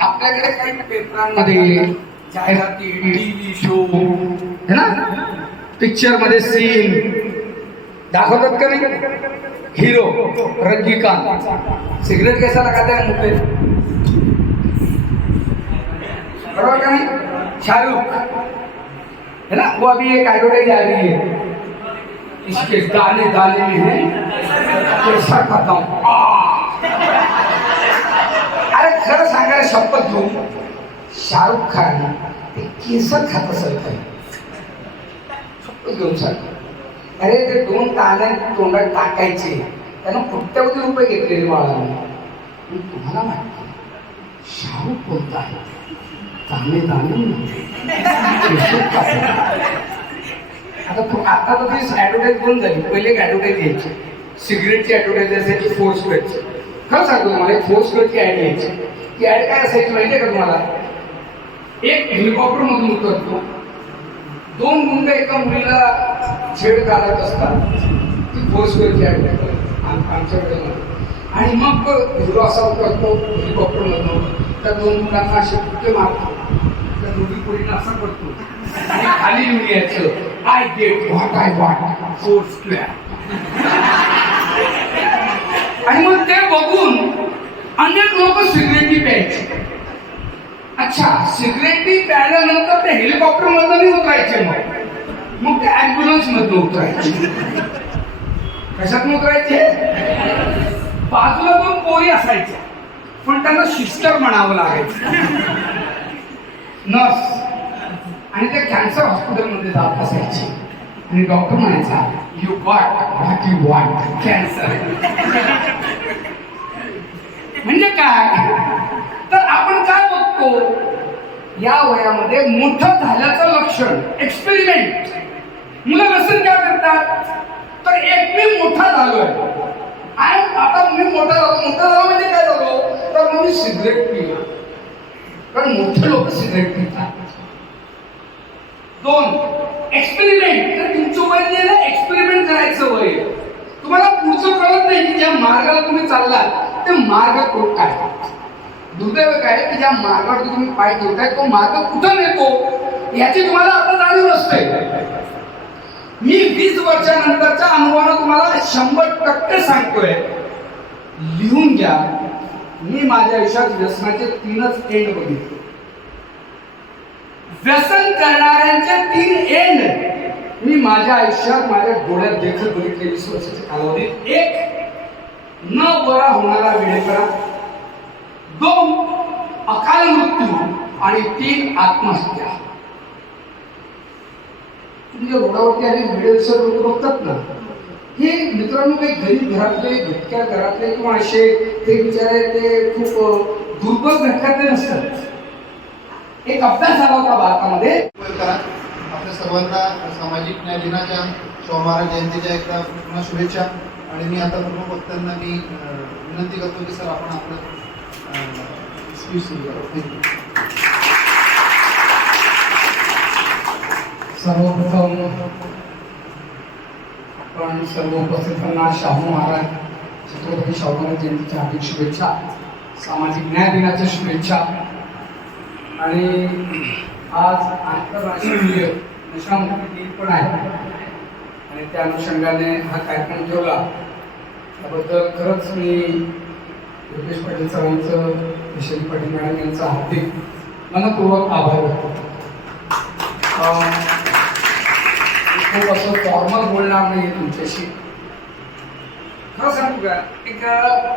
आपल्याकडे काही पेपरांमध्ये जाहिराती टीव्ही शो. है ना? पिक्चरमध्ये सीन दाखवतात का नाही? हिरो रजनीकांत सिगरेट कैसा लगाते हैं मुंह पे बरोबर का नहीं? शाहरुख. है ना? वो अभी एक एडवर्टाइज आ रही है इसके दाने दाने में है. कैसा खत्म अरे खरं सांगायला शपथ घेऊन शाहरुख खान ते केस खात असत शपथ घेऊन सांग अरे ते दोन ताने तोंडात टाकायचे. त्यानं कोट्यावधी रुपये घेतलेले बाळाने. मी तुम्हाला माहिती शाहरुख कोणता आहे? ताने ताने आता तू आता तर ती ऍडव्हर्टाईज बंद झाली. पहिले एक ऍडव्हर्टाईज यायची सिगरेटची ऍडव्हर्टाईज असायची फोर्स स्क्वेअरची खरं सांगतो तुम्हाला एक फोर स्क्वेअरची ऍड यायची ती ऍड काय असायची आहे का तुम्हाला? एक हेलिकॉप्टर मधून उतरतो. दोन गुंड एका मुलीला छेड काढत असतात. ती फोर स्क्वेअरची ऍड आमच्याकडे आणि मग हिरो असा उतरतो हेलिकॉप्टर मधून. त्या दोन मुलांना असे कुठे मारतो. त्या दोघी पोरींना असा करतो. आणि खाली लिहून याचं I get what I want four square आणि मग ते बघून अनेक लोक सिगरेटी प्यायचे. अच्छा सिगरेटी प्यायल्यानंतर ते हेलिकॉप्टर मधनं उतरायचे मग. मग ते अँब्युलन्स मधनं उतरायचे. कशात उतरायचे? बाजूला दोन पोरी असायच्या. पण त्यांना सिस्टर म्हणावं लागायचं. नर्स आणि ते कॅन्सर हॉस्पिटलमध्ये जात असायचे. आणि डॉक्टर म्हणायचा you got what you want cancer म्हणजे काय? तर आपण काय बघतो? या वयामध्ये मोठं झाल्याचं लक्षण एक्सपेरिमेंट मुलं व्यसन काय करतात? तर एक मी मोठा झालोय. आणि आता मी मोठा झालो. मोठा झालो म्हणजे काय झालो? तर मग मी सिगरेट पिला. कारण मोठे लोक सिगरेट पितात. दोन एक्सपेरिमेंट तर तुमचं वय ना एक्सपेरिमेंट करायचं वय. तुम्हाला पुढचं कळत नाही की ज्या मार्गाला तुम्ही चाललात ते मार्ग कोण काय दुर्दैव काय की ज्या मार्गावर तुम्ही पाय ठेवताय तो मार्ग कुठं नेतो? याची तुम्हाला आता जाणीव नसते. मी वीस वर्षानंतरच्या अनुभवानं तुम्हाला शंभर टक्के सांगतोय. लिहून घ्या. मी माझ्या आयुष्यात व्यसनाचे तीनच एंड बघितले. व्यसन करणाऱ्यांचे तीन एंड मी माझ्या आयुष्यात माझ्या डोळ्यात देखील बघितले वीस वर्षाच्या कालावधीत. एक न बरा होणारा वेळेपणा दोन अकाल मृत्यू. आणि तीन आत्महत्या. तुमच्या रोडावरती आणि व्हिडिओ लोक बघतात ना? हे मित्रांनो काही गरीब घरातले भटक्या घरातले किंवा असे ते बिचारे ते खूप दुर्बल घटकातले नसतात. एक अभ्यास झाला होता भारतामध्ये करा आपल्या सर्वांना सामाजिक न्याय दिनाच्या शाहू महाराज जयंतीच्या एकदा पुन्हा शुभेच्छा. आणि मी आता प्रमुख वक्त्यांना मी विनंती करतो की सर आपण आपलं स्पीच सुरू करू थँक्यू सर्वप्रथम आपण सर्व उपस्थितांना शाहू महाराज छत्रपती शाहू महाराज जयंतीच्या हार्दिक शुभेच्छा. सामाजिक न्याय दिनाच्या शुभेच्छा. आणि आज आंतरराष्ट्रीय नशामुक्ती दिन पण आहे. आणि त्या अनुषंगाने हा कार्यक्रम ठेवला. त्याबद्दल खरंच मी योगेश पाटील सरांचं विशाल पाटील मॅडम यांचा हार्दिक मनपूर्वक आभार व्यक्त खूप असं फॉर्मल बोलणार नाही तुमच्याशी. खरं सांगू का? एक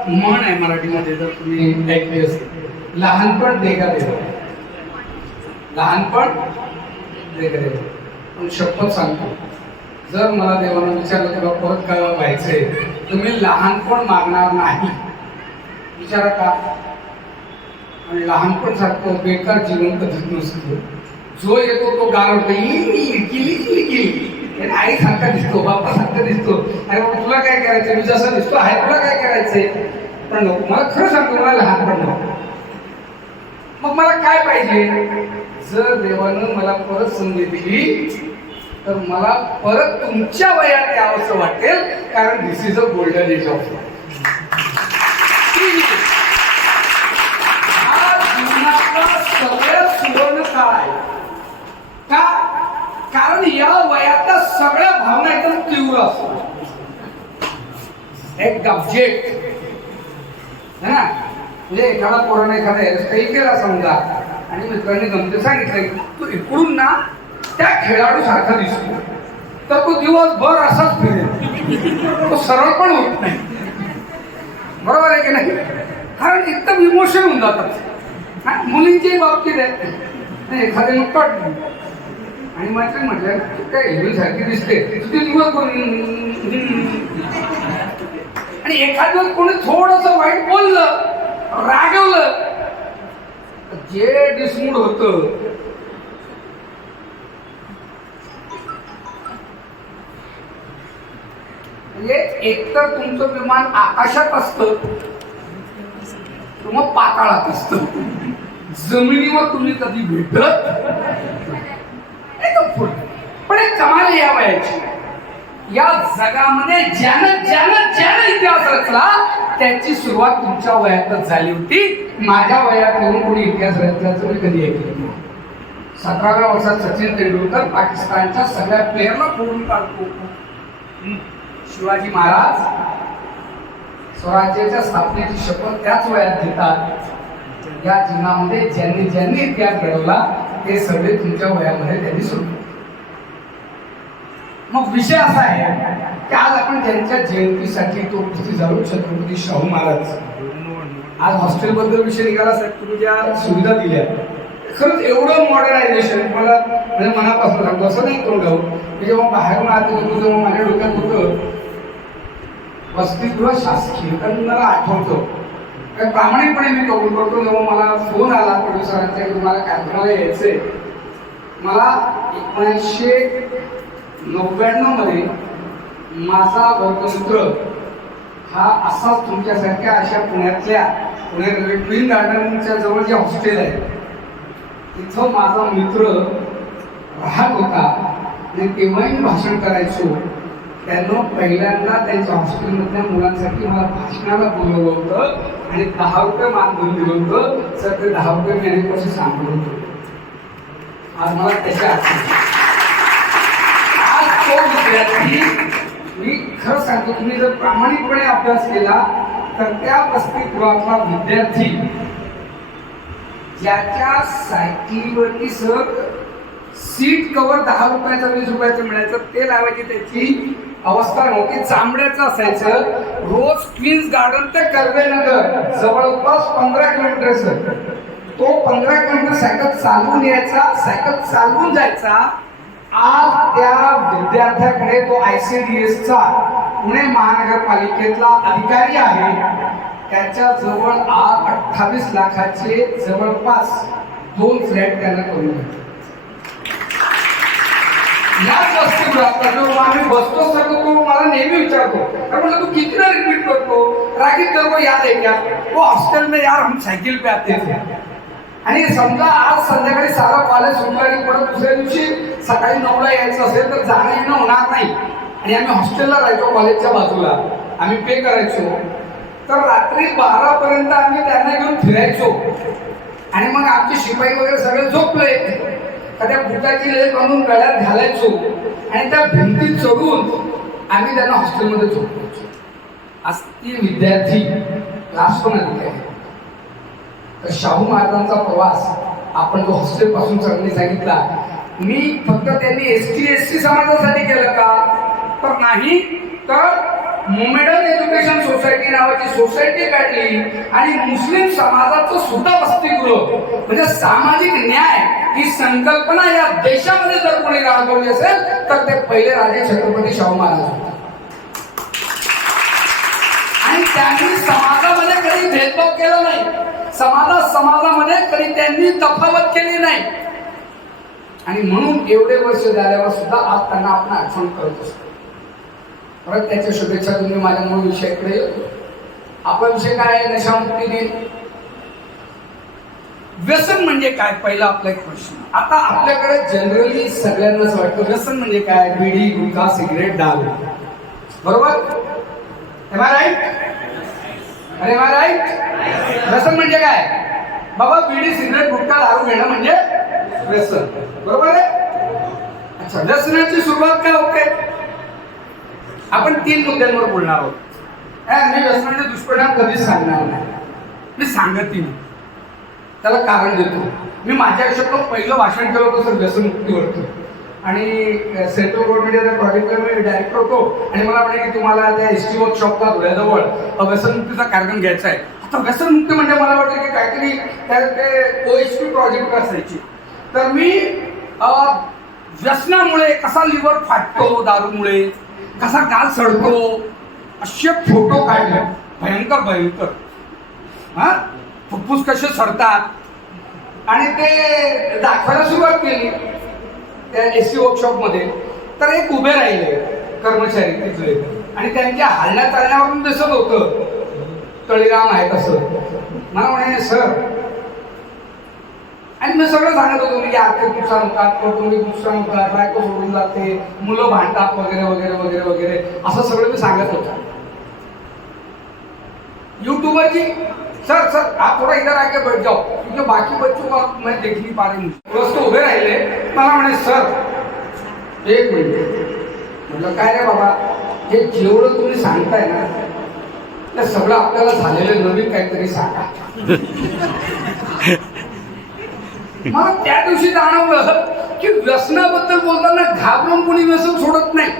म्हण आहे मराठीमध्ये जर तुम्ही ऐकली असेल. लहानपण देगा देवा लहानपण वेगळे. पण शपथ सांगतो. जर मला देवानं विचारलं तुला परत काय व्हायचंय तर मी लहानपण मागणार नाही. विचारा का? आणि लहानपण सारखं बेकार जीवन कधीच नसतं. जो येतो तो गारवतो किली आई सारखा दिसतो बाप्पा सारखा दिसतो. अरे बाबा तुला काय करायचं मी जसं दिसतो आहे तुला काय करायचंय? पण मला खरं सांगतो मला लहानपण मग मला काय पाहिजे? जर देवानं मला परत संधी दिली तर मला परत तुमच्या वयात यावंसं वाटेल कारण this is a golden age of सगळ्यात सुवर्ण काय आहे का कारण या वयातल्या सगळ्या भावना एकदम तीव्र असतात. एक गब्जेक्ट हा? म्हणजे एखादा पोराने एखादा काही केला समजा. आणि मित्रांनी गमतीत सांगितलं की तू इकडून ना त्या खेळाडू सारखा दिसतो. तर तो दिवसभर असाच फिरेल तो सरळ पण होत नाही. बरोबर आहे की नाही? कारण एकदम इमोशन होऊन जातात. हा, मुलींच्याही बाबतीत आहे. नाही, मग कट आणि माझ्या म्हटलं काय एवढी सारखी दिसते? तुझे दिवसभर आणि एखाद कोणी थोडस वाईट बोललं रागवलं जे डिसमूड होत म्हणजे एकतर तुमचं विमान आकाशात असतं किंवा पाताळात असतं. जमिनीवर तुम्ही कधी भेटत एकदम पुढे. पण एक कमाल या वयाची. या जगामध्ये ज्यानं ज्यानं ज्यानं इतिहास रचला त्याची सुरुवात तुमच्या वयातच झाली होती. माझ्या वयात येऊन कोणी इतिहास रचल्याचं मी कधी ऐकलं नाही. सतराव्या वर्षात सचिन तेंडुलकर पाकिस्तानच्या सगळ्या प्लेअरला फोडून काढतो शिवाजी महाराज स्वराज्याच्या स्थापनेची शपथ त्याच वयात घेतात. या जीवनामध्ये ज्यांनी ज्यांनी इतिहास घडवला ते सगळे तुमच्या वयामध्ये त्यांनी सुरू मग विषय असा आहे की आज आपण त्यांच्या जयंतीसाठी तो उपस्थित झालो छत्रपती शाहू महाराज. आज हॉस्टेल बद्दल विषय निघाला साहेब तुम्ही ज्या सुविधा दिल्या. खरंच एवढं मॉडर्नायझेशन मला म्हणजे मनापासून सांगतो असं नाही करून गाऊ हो. मी जेव्हा बाहेरून आत होतो जेव्हा माझ्या डोक्यात होतं वसतिगृह शासकीय कारण मला आठवतं. कारण प्रामाणिकपणे मी कबूल करतो जेव्हा मला फोन आला प्रोड्युसरांचा की तुम्हाला कार्यक्रमाला यायचंय. मला एकोणीसशे नव्याण्णवमध्ये माझा वर्गमित्र हा असाच तुमच्यासारख्या अशा पुण्यातल्या पुणे रेल्वे ट्विन गार्डनच्या जवळ जे हॉस्टेल आहे तिथं माझा मित्र राहत होता. आणि तेव्हाही भाषण करायचो. त्यांना पहिल्यांदा त्यांच्या हॉस्टेलमधल्या मुलांसाठी मला भाषणाला बोलवलं होतं आणि दहा रुपये मानधन दिलं होतं. सर ते दहा रुपये मी अनेक वर्ष सांगत होतो आज मला त्याच्या आठवण तो मी खरं सांगतो तुम्ही जर प्रामाणिकपणे अभ्यास केला तर त्या वसतिगृहातला विद्यार्थी ज्याच्या सायकलीवरती सर सीट कवर दहा रुपयाचं वीस रुपयाचं मिळायचं ते लावायची त्याची अवस्था नव्हती. चांबड्याचं असायचं. रोज क्वीन्स गार्डन ते कर्वेनगर जवळपास पंधरा किलोमीटर सर. तो पंधरा किलोमीटर सायकल चालवून यायचा सायकल चालवून जायचा आज त्या विद्यार्थ्याकडे तो आय सी डी एसचा पुणे महानगरपालिकेतला अधिकारी आहे. त्याच्याजवळ आज अठ्ठावीस लाखाचे जवळपास दोन फ्लॅट त्यानं करून घेतले. याच वस्तीवर जेव्हा आम्ही बसतो सर तो मला नेहमी विचारतो. तर तू किती रिपीट करतो? रागीत करतो याद आहे क्या तो हॉस्टेल में यार हम सायकल पे आते थे. आणि समजा आज संध्याकाळी सारा कॉलेज सुटला आणि परत दुसऱ्या दिवशी सकाळी नऊला यायचं असेल तर जाणं येणं होणार नाही. आणि आम्ही हॉस्टेलला राहायचो कॉलेजच्या बाजूला. आम्ही पे करायचो. तर रात्री बारापर्यंत आम्ही त्यांना घेऊन फिरायचो. आणि मग आमचे शिपाई वगैरे सगळे झोपले. तर त्या बुटाची लेख आणून गळ्यात घालायचो. आणि त्या भिंतीत चढून आम्ही त्यांना हॉस्टेलमध्ये झोपायचो आज ती विद्यार्थी क्लास पण अधिकारी तर शाहू महाराजांचा प्रवास आपण जो हॉस्टेल पासून सरांनी सांगितला मी फक्त त्यांनी एस टी एस सी समाजासाठी केलं का? तर नाही तर मुमेडन एज्युकेशन सोसायटी नावाची सोसायटी काढली आणि मुस्लिम समाजाचं सुद्धा वसतिगृह म्हणजे सामाजिक न्याय ही संकल्पना या देशामध्ये जर कोणी राबवली असेल तर ते पहिले राजे छत्रपती शाहू महाराज होते. त्यांनी समाजामध्ये कधी भेदभाव केला नाही. समाजा समाजामध्ये कधी त्यांनी तफावत केली नाही. आणि म्हणून एवढे वर्ष झाल्यावर सुद्धा आज त्यांना आपण आठवण करत असतो. परत त्याच्या शुभेच्छा तुम्ही माझ्या मूळ विषयाकडे येतो आपला विषय काय आहे नशामुक्ती दिन व्यसन म्हणजे काय? पहिला आपला एक प्रश्न. आता आपल्याकडे जनरली सगळ्यांनाच वाटतं व्यसन म्हणजे काय? बिडी गुटखा सिगरेट डाल बरोबर? राईट अरे वा राईट. व्यसन म्हणजे काय? बाबा बिडी सिगरेट गुटखा दारू घेणं म्हणजे व्यसन. बरोबर आहे? अच्छा व्यसनाची सुरुवात काय होते? आपण तीन मुद्द्यांवर बोलणार आहोत. मी व्यसनाचे दुष्परिणाम कधीच सांगणार नाही. मी सांगतही नाही. त्याला कारण देतो. मी माझ्या आयुष्यात पहिलं भाषण केलं होतं सर व्यसनमुक्तीवरती आणि सेंट्रल गव्हर्नमेंटच्या प्रोजेक्टला मी डायरेक्टर होतो आणि मला म्हणे की तुम्हाला त्या एस टी वर्कशॉपला धुळ्याजवळ व्यसनमुक्तीचा कार्यक्रम घ्यायचा आहे. आता व्यसनमुक्ती म्हणजे मला वाटलं की काहीतरी त्या ते ओ एस टी प्रोजेक्ट असायची. तर मी व्यसनामुळे कसा लिव्हर फाटतो दारूमुळे कसा गाल सडतो असे फोटो काढले. भयंकर भयंकर. हा? फुफ्फुस कसे सडतात? आणि ते दाखवायला सुरुवात केली. त्या एस सी वर्कशॉपमध्ये तर एक उभे राहिले कर्मचारी तिथले. आणि त्यांच्या हालण्या चालण्यावरून दिसत होतं. तळीराम आहे तसं मला म्हणे सर. आणि मी सगळं सांगत होतो म्हणजे की आर्थिक नुकसान होतात कौटुंबिक नुकसान होतात बायको सोडून जाते मुलं भांडतात वगैरे वगैरे वगैरे वगैरे. असं सगळं मी सांगत होतो. युट्यूबरची सर सर आप थोड़ा इधर आके बैठ जाओ। जो बाकी बच्चों को मैं देख नहीं पा रही हूँ। दोस्तों उभे राहिले मला म्हणे सर एक मिनिट। म्हटलं काय रे बाबा हे जेवढं तुम्ही सांगताय ना ते सगळं आपल्याला झालेलं नवीन काहीतरी सांगा. मला त्या दिवशी जाणवलं की व्यसनाबद्दल बोलताना घाबरून कोणी व्यसन सोडत नाही.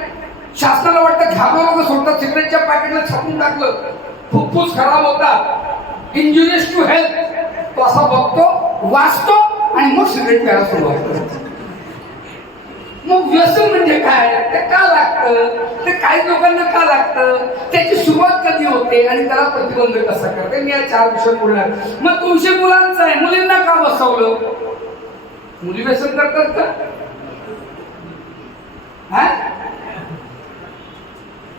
शासनाला वाटतं घाबरून सोडतात सिगरेटच्या पॅकेटला छापून टाकलं. फुफ्फुस खराब होतात इंजुरियस टू हेल्थ तो असा बघतो वाचतो आणि मग सिगरेट प्यायला सुरुवात करतो. मग व्यसन म्हणजे काय? ते का लागतं? ते काही लोकांना का लागतं? त्याची सुरुवात कधी होते आणि त्याला प्रतिबंध कसा करते? मी या चार विषय बोलणार. मग तुमचे मुलांचं आहे. मुलींना का बसवलं? मुली व्यसन करतात का? हा?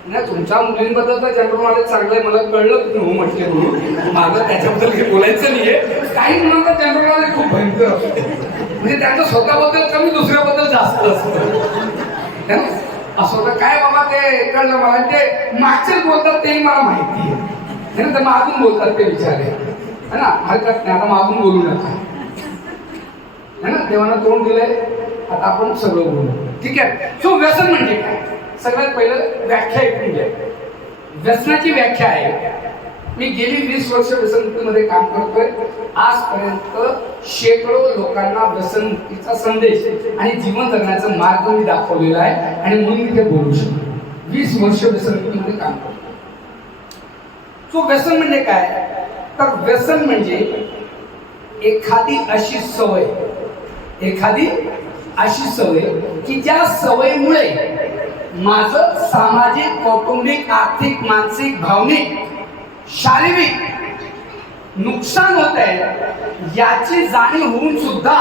नाही तुमच्या मुलींबद्दल तर जनरल नॉलेज चांगलं आहे मला कळलं तुम्ही हो म्हटले म्हणून. माझं त्याच्याबद्दल काही बोलायचं नाहीये. काही मुलांना जनरल नॉलेज खूप भयंकर. असतं म्हणजे त्यांचं स्वतःबद्दल कमी दुसऱ्याबद्दल जास्त असतं. ना? असं होतं काय बाबा ते कळलं मला? ते मागचेच बोलतात तेही मला माहिती आहे. है मागून बोलतात ते विचारे. है ना? हरकत नाही आता मागून बोलू नका. है ना? देवानं तोंड दिलंय आता आपण सगळं बोलू. ठीक आहे? सो व्यसन म्हणजे काय? सगळ्यात पहिलं व्याख्या ऐकून घ्या. व्यसनाची व्याख्या आहे. मी गेली वीस वर्ष व्यसनमुक्तीमध्ये काम करतोय. आजपर्यंत शेकडो लोकांना व्यसनमुक्तीचा संदेश आणि जीवन जगण्याचा मार्ग मी दाखवलेला आहे आणि म्हणून मी ते बोलू शकतो. वीस वर्ष व्यसनमुक्तीमध्ये काम करतो सो व्यसन म्हणजे काय? तर व्यसन म्हणजे एखादी अशी सवय. एखादी अशी सवय की ज्या सवयीमुळे माझं सामाजिक कौटुंबिक आर्थिक मानसिक भावनिक शारीरिक नुकसान होत आहे याची जाणीव होऊन सुद्धा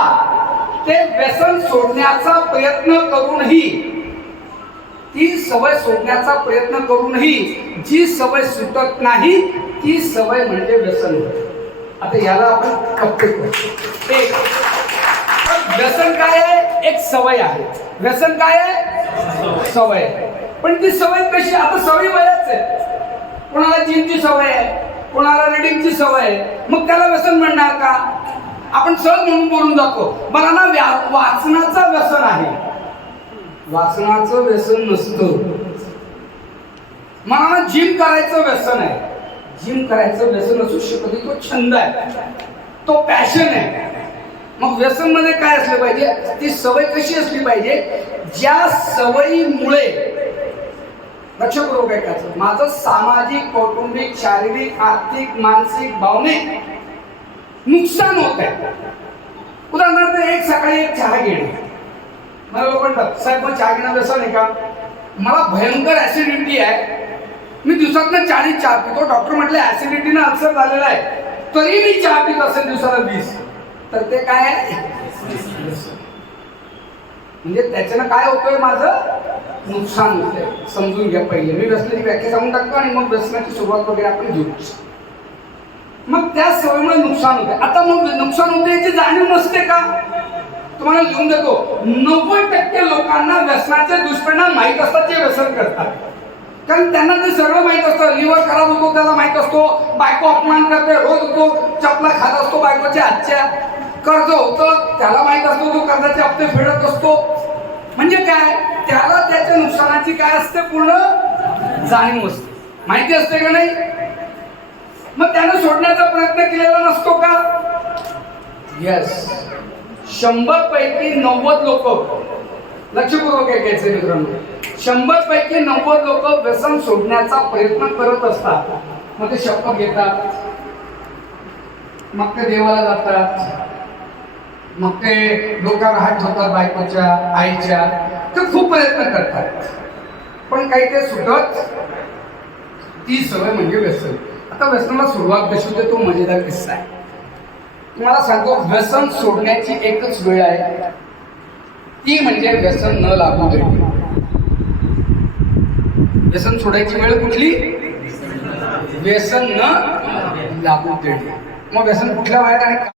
ते व्यसन सोडण्याचा प्रयत्न करूनही ती सवय सोडण्याचा प्रयत्न करूनही जी सवय सुटत नाही ती सवय म्हणजे व्यसन. आता याला आपण कप्पे करू एक. पण व्यसन काय आहे? एक सवय आहे. व्यसन काय आहे? सवय. पण ती सवय कशी? आता सवय बऱ्याच आहे कोणाला जिमची सवय आहे कोणाला रिडिंगची सवय आहे. मग त्याला व्यसन म्हणणार का? आपण सहज म्हणून बोलून जातो. मला ना व्या- वाचनाचं व्यसन आहे. वाचनाचं व्यसन नसतं. मला ना जिम करायचं व्यसन आहे. जिम करायचं व्यसन असू शकत तो छंद आहे. तो पॅशन आहे. मग व्यसनमध्ये काय असलं पाहिजे? ती सवय कशी असली पाहिजे? ज्या सवयीमुळे लक्षपूर्वक ऐकायचं माझं सामाजिक कौटुंबिक शारीरिक आर्थिक मानसिक भावनिक नुकसान होत आहे. उदाहरणार्थ एक सकाळी एक चहा घेणे. मला लोक म्हणतात साहेब मग चहा घेणं व्यसन आहे का? मला भयंकर ऍसिडिटी आहे. मी दिवसातनं चाळीस चहा पितो. डॉक्टर म्हटले ऍसिडिटीनं अल्सर झालेला आहे. तरी मी चहा पित असेल दिवसाला वीस. तर ते काय आहे? म्हणजे त्याच्यानं काय होतोय माझं? नुकसान होतंय. समजून घ्या पहिले. मी व्यसनाची व्याख्या सांगून टाकतो आणि मग व्यसनाची सुरुवात वगैरे आपण घेऊ. मग त्या सवयीमुळे नुकसान होते आता मग नुकसान होते याची जाणीव नसते का? तुम्हाला लिहून देतो. नव्वद टक्के लोकांना व्यसनाचे दुष्परिणाम माहीत असतात जे व्यसन करतात. कारण त्यांना ते सगळं माहीत असतं. लिव्हर खराब होतो त्याला माहीत असतो. बायको अपमान करते रोज होतो असतो आजच्या कर्ज होतं त्याला माहीत असतो तो कर्जाचे हप्ते फेडत असतो. म्हणजे काय? त्याला त्याच्या नुकसानाची काय असते पूर्ण? जाणीव असते. माहिती असते का नाही? मग त्यानं सोडण्याचा प्रयत्न केलेला नसतो का? येस शंभर पैकी नव्वद लोक. लक्षपूर्वक ऐकायचे मित्रांनो. शंभर पैकी नव्वद लोक व्यसन सोडण्याचा प्रयत्न करत असतात. मग ते शपथ घेतात. मग ते देवाला जातात. मग ते डोक्यावर हात ठेवतात बायकोच्या आईच्या. ते खूप प्रयत्न करतात. पण काही ते सुटत ती सवय म्हणजे व्यसन. आता व्यसनाला सुरुवात कशी होते तो मजेदार किस्सा आहे. तुम्हाला सांगतो व्यसन सोडण्याची एकच वेळ आहे. ती म्हणजे व्यसन न लागू देणे व्यसन सोडायची वेळ कुठली? व्यसन न लागू देणे मग व्यसन कुठल्या वयात आणि